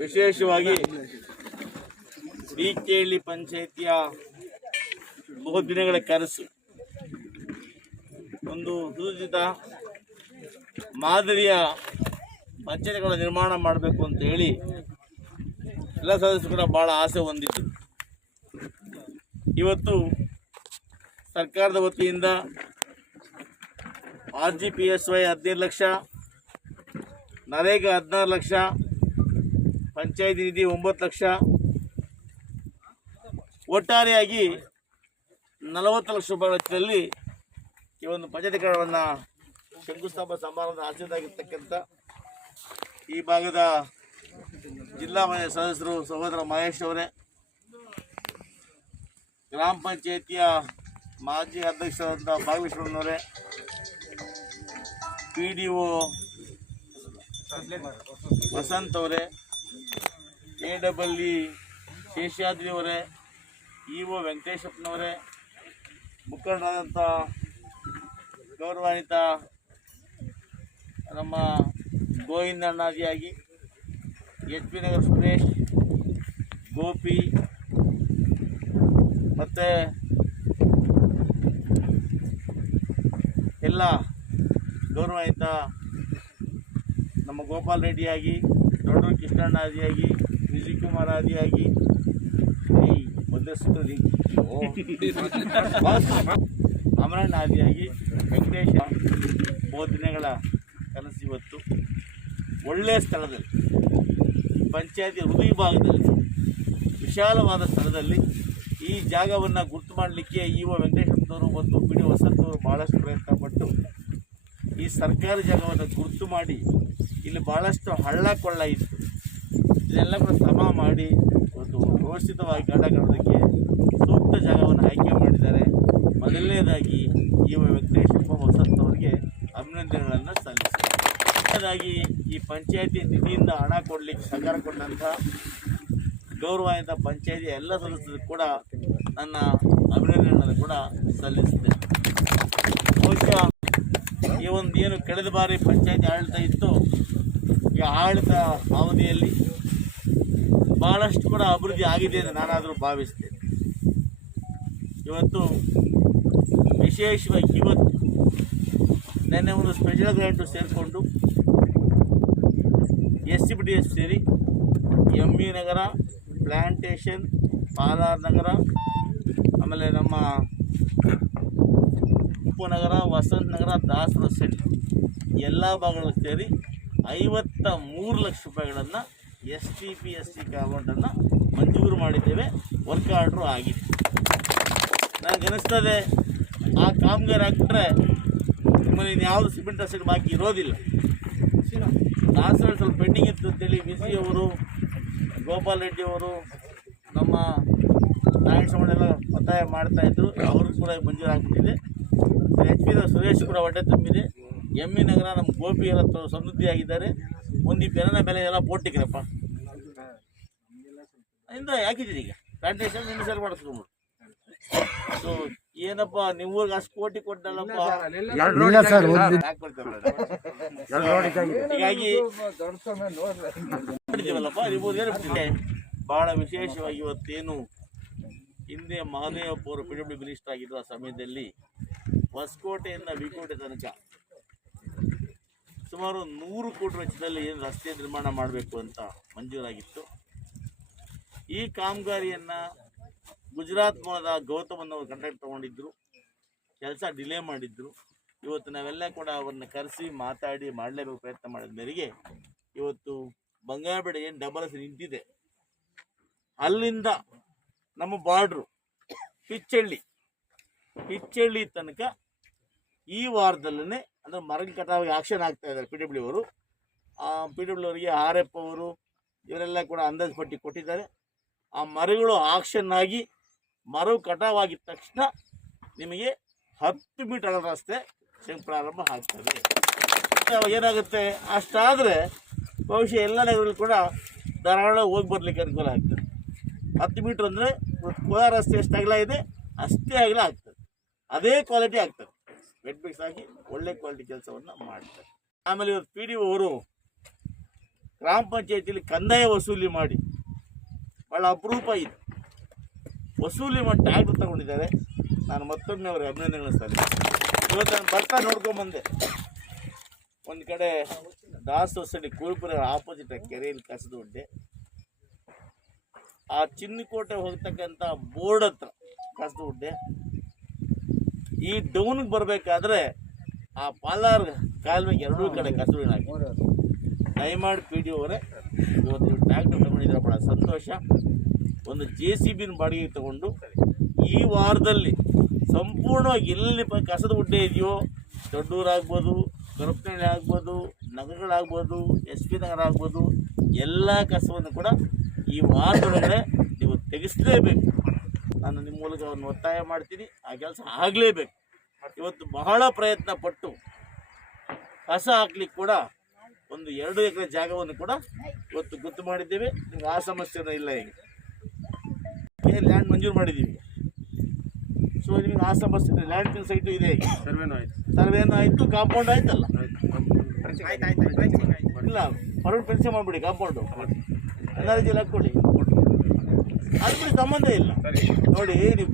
ವಿಶೇಷವಾಗಿ ಡಿಕೆಹಳ್ಳಿ ಪಂಚಾಯಿತಿಯ ಬಹುದಿನಗಳ ಕನಸು. ಒಂದು ಸುಸಜ್ಜಿತ ಮಾದರಿಯ ಪಂಚಾಯತ್ಗಳ ನಿರ್ಮಾಣ ಮಾಡಬೇಕು ಅಂತ ಹೇಳಿ ಎಲ್ಲ ಸದಸ್ಯರು ಕೂಡ ಭಾಳ ಆಸೆ ಹೊಂದಿದ್ದರು ಇವತ್ತು ಸರ್ಕಾರದ ವತಿಯಿಂದ R G P S Y ಹದಿನೈದು ಲಕ್ಷ, ನರೇಗಾ ಹದಿನಾರು ಲಕ್ಷ ಪಂಚಾಯತಿ ನಿಧಿ ಒಂಬತ್ತು ಲಕ್ಷ. ಒಟ್ಟಾರೆಯಾಗಿ ನಲವತ್ತು ಲಕ್ಷ ರೂಪಾಯಿ ವೆಚ್ಚದಲ್ಲಿ ಈ ಒಂದು ಪಂಚಾಯತಿಗಳನ್ನು ಶಂಕುಸ್ಥಾಪನಾ ಸಮಾರಂಭ ಆಚರಣೆಯಾಗಿರ್ತಕ್ಕಂಥ ಈ ಭಾಗದ ಜಿಲ್ಲಾ ಮನೆಯ ಸದಸ್ಯರು ಸಹೋದರ ಮಹೇಶ್ ಅವರೇ, ಗ್ರಾಮ ಪಂಚಾಯತಿಯ ಮಾಜಿ ಅಧ್ಯಕ್ಷರಾದಂಥ ಭಾಗವೇಶ್ವರನವರೇ ಪಿ ಡಿ ಒ ವಸಂತ್ ಅವರೇ ಎ ಡಬಲ್ ಇ ಶೇಷಾದ್ರಿಯವರೇ ಇ ಒ ವೆಂಕಟೇಶಪ್ಪನವರೇ, ಮುಖಂಡರಾದಂಥ ಗೌರವಾನ್ವಿತ ನಮ್ಮ ಗೋವಿಂದ ಅಣ್ಣಾದಿಯಾಗಿ ಎಚ್ ಪಿ ನಗರ್ ಸುರೇಶ್, ಗೋಪಿ, ಮತ್ತು ಎಲ್ಲ ಗೌರವಾನ್ವಿತ ನಮ್ಮ ಗೋಪಾಲ್ ರೆಡ್ಡಿಯಾಗಿ ದೊಡ್ಡೂರು ಕೃಷ್ಣಣ್ಣ ಮಾರಾದಿಯಾಗಿ ಸುತ್ತದಿ ಅಮರಣ್ಣ ಆದಿಯಾಗಿ ವೆಂಕಟೇಶ ಬೋಧನೆಗಳ ಕನಸು ಇವತ್ತು. ಒಳ್ಳೆಯ ಸ್ಥಳದಲ್ಲಿ, ಪಂಚಾಯತಿ ಹೃದಯ ಭಾಗದಲ್ಲಿ, ವಿಶಾಲವಾದ ಸ್ಥಳದಲ್ಲಿ ಈ ಜಾಗವನ್ನು ಗುರ್ತು ಮಾಡಲಿಕ್ಕೆ ಈ ವೆಂಕಟೇಶ್ವರದವರು ಮತ್ತು ಪಿ ಡಿ ವಸಂತವರು ಭಾಳಷ್ಟು ಪ್ರಯತ್ನ ಪಟ್ಟು ಈ ಸರ್ಕಾರಿ ಜಾಗವನ್ನು ಗುರುತು ಮಾಡಿ ಇಲ್ಲಿ ಭಾಳಷ್ಟು ಹಳ್ಳ ಕೊಳ್ಳ ಇತ್ತು. ಇದೆಲ್ಲ ಕೂಡ ಸಮ ಮಾಡಿ ಒಂದು ವ್ಯವಸ್ಥಿತವಾಗಿ ಗಡ ಕಟ್ಟೋದಕ್ಕೆ ಸೂಕ್ತ ಜಾಗವನ್ನು ಆಯ್ಕೆ ಮಾಡಿದ್ದಾರೆ. ಮೊದಲನೇದಾಗಿ ಈ ವೆಂಕಟೇಶ್ ವಸಂತ ಅವರಿಗೆ ಅಭಿನಂದನೆಗಳನ್ನು ಸಲ್ಲಿಸಿದ್ದಾರೆ ಈ ಪಂಚಾಯತಿ ನಿಧಿಯಿಂದ ಹಣ ಕೊಡಲಿಕ್ಕೆ ಸರ್ಕಾರ ಕೊಟ್ಟಂಥ ಗೌರವಾನ್ವಿತ ಪಂಚಾಯತಿ ಎಲ್ಲ ಸದಸ್ಯರು ಕೂಡ ನನ್ನ ಅಭಿನಂದನೆಗಳನ್ನು ಕೂಡ ಸಲ್ಲಿಸಿದೆ ಬಹುಶಃ ಈ ಒಂದು ಏನು ಕಳೆದ ಬಾರಿ ಪಂಚಾಯತಿ ಆಡಳಿತ ಇತ್ತು, ಈ ಆಡಳಿತ ಅವಧಿಯಲ್ಲಿ ಬಹಳಷ್ಟು ಕೂಡ ಅಭಿವೃದ್ಧಿ ಆಗಿದೆ ಎಂದು ನಾನಾದರೂ ಭಾವಿಸ್ತೇನೆ. ಇವತ್ತು ವಿಶೇಷವಾಗಿ ಇವತ್ತು ನಿನ್ನೆ ಒಂದು ಸ್ಪೆಷಲ್ ಗ್ರ್ಯಾಂಟು ಸೇರಿಕೊಂಡು S C B D S ಸೇರಿ M V Nagara plantation Palar Nagara, ಆಮೇಲೆ ನಮ್ಮ ಉಪನಗರ ವಸಂತ ನಗರ ದಾಸರ ಸೆಟ್ ಎಲ್ಲ ಭಾಗಗಳು ಸೇರಿ ಐವತ್ತ ಮೂರು ಲಕ್ಷ ರೂಪಾಯಿಗಳನ್ನು S T P, S T ಅಕೌಂಟನ್ನು ಮಂಜೂರು ಮಾಡಿದ್ದೇವೆ. ವರ್ಕ್ ಆರ್ಡ್ರು ಆಗಿದೆ ನನಗೆ ಅನಿಸ್ತದೆ, ಆ ಕಾಮಗಾರಿ ಹಾಕ್ಬಿಟ್ರೆ ನಿಮ್ಮಲ್ಲಿ ಇನ್ಯಾವುದು ಸಿಮೆಂಟ್ ಅಸೆಟ್ ಬಾಕಿ ಇರೋದಿಲ್ಲ. ದಾಸರ ಸ್ವಲ್ಪ ಪೆಂಡಿಂಗ್ ಇತ್ತು ಅಂತೇಳಿ ವಿ ಸಿ ಅವರು, ಗೋಪಾಲ್ ರೆಡ್ಡಿ ಅವರು, ನಮ್ಮ ನಾರಾಯಣ ಸ್ವಾಮಿನೆಲ್ಲ ಒತ್ತಾಯ ಮಾಡ್ತಾ ಇದ್ರು. ಅವ್ರಿಗೂ ಕೂಡ ಮಂಜೂರು ಆಗ್ಬಿಟ್ಟಿದೆ. ಎಚ್ ಪಿ ಸುರೇಶ್ ಕೂಡ ಹೊಟ್ಟೆ ತುಂಬಿದೆ. ಎಂ ಇ ನಗರ ನಮ್ಮ ಗೋಪಿ ಎಲ್ಲ ತ- ಸಮೃದ್ಧಿ ಆಗಿದ್ದಾರೆ ಒಂದು ಈ ಬೆರನ ಬೆಲೆ ಎಲ್ಲ ಬೋಟಿಕ್ರಪ್ಪ ಇಂದ ಯಾಕಿದ್ದೀರಿ ಈಗ? ಪ್ಲಾಂಟೇಶನ್ ನಿನ್ನ ಸರ್ ಮಾಡಿಸ್ಕೊಂಬಿಡು ಸೊ ಏನಪ್ಪ ನೀವು ಅಷ್ಟು ಕೋಟಿ ಕೊಟ್ಟಲ್ಲಪ್ಪ? ಇಲ್ಲ ಸರ್ ಒಂದು ಹಾಕ್ಕೊಡ್ತಾರಲ್ಲ. ಹೀಗಾಗಿ ನೋಡಿದ್ದೀವಲ್ಲಪ್ಪ ನೀವು ಹೇಳ್ಬಿಟ್ಟಿದೆ ಬಹಳ ವಿಶೇಷವಾಗಿ ಇವತ್ತೇನು ಹಿಂದೆ ಮಹದೇವಪ್ಪ ಅವರು ಪಿ ಡಬ್ಲ್ಯೂ ಮಿನಿಸ್ಟರ್ ಆಗಿದ್ದ ಆ ಸಮಯದಲ್ಲಿ ಹೊಸಕೋಟೆಯಿಂದ ವಿಕೋಟೆ ತನಕ ಸುಮಾರು ನೂರು ಕೋಟಿ ವೆಚ್ಚದಲ್ಲಿ ಏನು ರಸ್ತೆ ನಿರ್ಮಾಣ ಮಾಡಬೇಕು ಅಂತ ಮಂಜೂರಾಗಿತ್ತು. ಈ ಕಾಮಗಾರಿಯನ್ನು ಗುಜರಾತ್ ಮೂಲದ ಗೌತಮ್ ಕಂಟ್ರಾಕ್ಟ್ ತೊಗೊಂಡಿದ್ದರು ಕೆಲಸ ಡಿಲೇ ಮಾಡಿದ್ರು. ಇವತ್ತು ನಾವೆಲ್ಲ ಕೂಡ ಅವರನ್ನ ಕರೆಸಿ ಮಾತಾಡಿ ಮಾಡಲೇಬೇಕು ಪ್ರಯತ್ನ ಮಾಡಿದ ಮೇರೆಗೆ ಇವತ್ತು ಬಂಗಾರಬೇಡ ಏನು ಡಬಲ್ ಎಸ್ ನಿಂತಿದೆ. ಅಲ್ಲಿಂದ ನಮ್ಮ ಬಾರ್ಡ್ರು ಪಿಚ್ಚಳ್ಳಿ ಪಿಚ್ಚಳ್ಳಿ ತನಕ ಈ ವಾರದಲ್ಲೇ ಅಂದರೆ ಮರಳು ಕಟಾವಿಗೆ ಆಕ್ಷನ್ ಆಗ್ತಾ ಇದ್ದಾರೆ ಪಿ ಡಬ್ಲ್ಯೂ ಅವರು. ಪಿ ಡಬ್ಲ್ಯೂ ಅವರಿಗೆ ಆರ್ ಎಫ್ ಅವರು ಇವರೆಲ್ಲ ಕೂಡ ಅಂದಾಜು ಪಟ್ಟಿ ಕೊಟ್ಟಿದ್ದಾರೆ. ಆ ಮರಗಳು ಆಕ್ಷನ್ ಆಗಿ ಮರವು ಕಟಾವಾಗಿದ ತಕ್ಷಣ ನಿಮಗೆ ಹತ್ತು ಮೀಟರ್ ರಸ್ತೆ ಪ್ರಾರಂಭ ಆಗ್ತದೆ. ಅವಾಗ ಏನಾಗುತ್ತೆ? ಅಷ್ಟಾದರೆ ಬಹುಶಃ ಎಲ್ಲ ನಗರಗಳು ಕೂಡ ಧಾರಾಳ ಹೋಗಿ ಬರಲಿಕ್ಕೆ ಅನುಕೂಲ ಆಗ್ತದೆ. ಹತ್ತು ಮೀಟ್ರ್ ಅಂದರೆ ಕೋಲಾರ ರಸ್ತೆ ಎಷ್ಟು ಅಗಲ ಇದೆ, ಅಷ್ಟೇ ಅಗಲ ಆಗ್ತದೆ. ಅದೇ ಕ್ವಾಲಿಟಿ ಆಗ್ತದೆ. ಬೆಡ್ ಮಿಕ್ಸ್ ಹಾಕಿ ಒಳ್ಳೆ ಕ್ವಾಲಿಟಿ ಕೆಲಸವನ್ನು ಮಾಡ್ತಾರೆ. ಆಮೇಲೆ ಇವರು ಪಿ ಡಿ ಅವರು ಗ್ರಾಮ ಪಂಚಾಯತಿಯಲ್ಲಿ ಕಂದಾಯ ವಸೂಲಿ ಮಾಡಿ ಭಾಳ ಅಪರೂಪ ಇದೆ. ವಸೂಲಿ ಮಾಡಿ ಟ್ಯಾಕ್ಟ್ರ್ ತಗೊಂಡಿದ್ದಾರೆ. ನಾನು ಮತ್ತೊಮ್ಮೆ ಅವರಿಗೆ ಅಭಿನಂದನೆಗಳು ಸರಿ. ಇವತ್ತು ನಾನು ಬರ್ತಾ ನೋಡ್ಕೊಂಬಂದೆ ಒಂದು ಕಡೆ ದಾಸ್ ಹೊಸಡಿ ಕುರುಪುರ ಆಪೋಸಿಟ್ ಕೆರೆಯಲ್ಲಿ ಕಸದ ಉಂಡೆ ಆ ಚಿನ್ನಕೋಟೆ ಹೋಗ್ತಕ್ಕಂಥ ಬೋರ್ಡ್ ಹತ್ರ ಕಸದ ಉಂಡೆ ಈ ಡೌನ್ಗೆ ಬರಬೇಕಾದ್ರೆ ಆ ಪಾಲಾರ್ ಕಾಲುವೆಗೆ ಎರಡೂ ಕಡೆ ಕಸೂರಿ ಹಾಕಿ. ದಯಮಾಡಿ ಪಿ ಡಿ ಅವರೇ, ಇವತ್ತು ನೀವು ಟ್ರ್ಯಾಕ್ಟರ್ ತಗೊಂಡಿದ್ರೆ ಬಹಳ ಸಂತೋಷ. ಒಂದು ಜೆ ಸಿ ಬಿನ ಬಾಡಿಗೆ ತಗೊಂಡು ಈ ವಾರದಲ್ಲಿ ಸಂಪೂರ್ಣವಾಗಿ ಎಲ್ಲಿ ಕಸದ ಗುಡ್ಡೆ ಇದೆಯೋ ದೊಡ್ಡೂರಾಗ್ಬೋದು ಕರುಪ್ನಳ್ಳಿ ಆಗ್ಬೋದು ನಗರಗಳಾಗ್ಬೋದು ಎಸ್ ಪಿ ನಗರ ಆಗ್ಬೋದು, ಎಲ್ಲ ಕಸವನ್ನು ಕೂಡ ಈ ವಾರದೊಳಗಡೆ ನೀವು ತೆಗೆಸಲೇಬೇಕು. ನಾನು ನಿಮ್ಮ ಮೂಲಕ ಅವ್ರನ್ನ ಒತ್ತಾಯ ಮಾಡ್ತೀನಿ, ಆ ಕೆಲಸ ಆಗಲೇಬೇಕು. ಇವತ್ತು ಬಹಳ ಪ್ರಯತ್ನ ಪಟ್ಟು ಕಸ ಹಾಕ್ಲಿಕ್ಕೆ ಕೂಡ ಒಂದು ಎರಡು ಎಕರೆ ಜಾಗವನ್ನು ಕೂಡ ಇವತ್ತು ಗೊತ್ತು ಮಾಡಿದ್ದೇವೆ. ನಿಮ್ಗೆ ಆ ಸಮಸ್ಯೆನೂ ಇಲ್ಲ ಈಗ. ಏನು ಲ್ಯಾಂಡ್ ಮಂಜೂರು ಮಾಡಿದ್ದೀವಿ. ಸೊ ನಿಮ್ಗೆ ಆ ಸಮಸ್ಯೆ ಲ್ಯಾಂಡ್ ಲ್ಯಾಂಡ್ ಸೈಟು ಇದೆ ಈಗ. ಸರ್ವೇನೂ ಆಯ್ತು. ಸರ್ವೇನೂ ಆಯಿತು ಕಾಂಪೌಂಡ್ ಆಯ್ತಲ್ಲ? ಆಯ್ತು ಇಲ್ಲ ಹೊರಗೆ ಪೆನ್ಸಿ ಮಾಡಿಬಿಡಿ ಕಾಂಪೌಂಡು ಎನ್ ಆರ್ ಜಿ ಹಾಕ್ಕೊಳ್ಳಿ ಅದ್ರ ಸಂಬಂಧ ಇಲ್ಲ. ನೋಡಿ ನೀವು